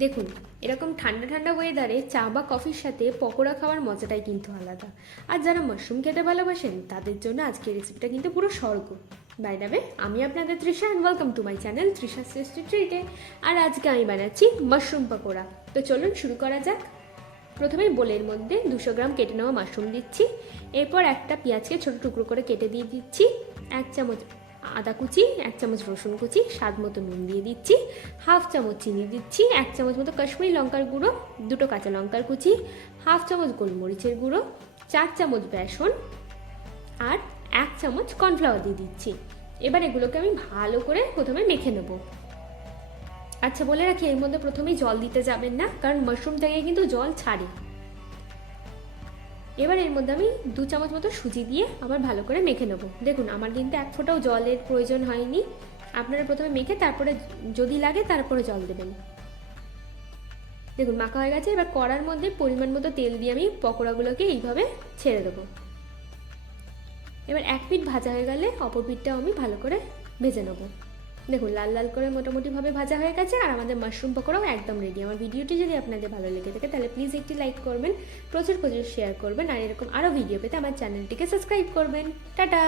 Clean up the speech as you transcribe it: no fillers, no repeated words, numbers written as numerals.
দেখুন, এরকম ঠান্ডা ঠান্ডা ওয়েদারে চা বা কফির সাথে পকোড়া খাওয়ার মজাটাই কিন্তু আলাদা। আর যারা মাশরুম খেতে ভালোবাসেন তাদের জন্য আজকের রেসিপিটা কিন্তু পুরো স্বর্গ। বাই দ্য ওয়ে, আমি আপনাদের Trisha and welcome to my channel Trisha tasty ট্রিটে। আর আজকে আমি বানাচ্ছি মাশরুম পকোড়া। তো চলুন শুরু করা যাক। প্রথমেই বোলের মধ্যে 200 গ্রাম কেটে নেওয়া মাশরুম দিচ্ছি। এরপর একটা পেঁয়াজকে ছোটো টুকরো করে কেটে দিয়ে দিচ্ছি। 1 চামচ আদা কুচি, 1 চামচ রসুন কুচি, স্বাদ মতো নুন দিয়ে দিচ্ছি, হাফ চামচ চিনি দিচ্ছি, 1 চামচ মতো কাশ্মীরি লঙ্কার গুঁড়ো, 2 কাঁচা লঙ্কার কুচি, হাফ চামচ গোলমরিচের গুঁড়ো, 4 চামচ বেসন আর 1 চামচ কর্নফ্লাওয়ার দিয়ে দিচ্ছি। এবার এগুলোকে আমি ভালো করে প্রথমে মেখে নেব। আচ্ছা, বলে রাখি, এর মধ্যে প্রথমেই জল দিতে যাবেন না, কারণ মাশরুম থেকে কিন্তু জল ছাড়ে। এবার এর মধ্যে আমি 2 চামচ মতো সুজি দিয়ে আবার ভালো করে মেখে নেবো। দেখুন, আমার কিন্তু এক ফোঁটাও জলের প্রয়োজন হয়নি। আপনারা প্রথমে মেখে তারপরে যদি লাগে তারপরে জল দেবেন। দেখুন, মাখা হয়ে গেছে। এবার কড়ার মধ্যে পরিমাণ মতো তেল দিয়ে আমি পকোড়াগুলোকে এইভাবে ছেড়ে দেবো। এবার এক পিঠ ভাজা হয়ে গেলে অপর পিঠটাও আমি ভালো করে ভেজে নেবো। দেখুন, লাল লাল করে মোটামুটিভাবে ভাজা হয়ে গেছে আর আমাদের মাশরুম পকোড়াও একদম রেডি। আমার ভিডিওটি যদি আপনাদের ভালো লেগে থাকে তাহলে প্লিজ একটি লাইক করবেন, প্রচুর প্রচুর শেয়ার করবেন আর এরকম আরও ভিডিও পেতে আমার চ্যানেলটিকে সাবস্ক্রাইব করবেন। টাটা।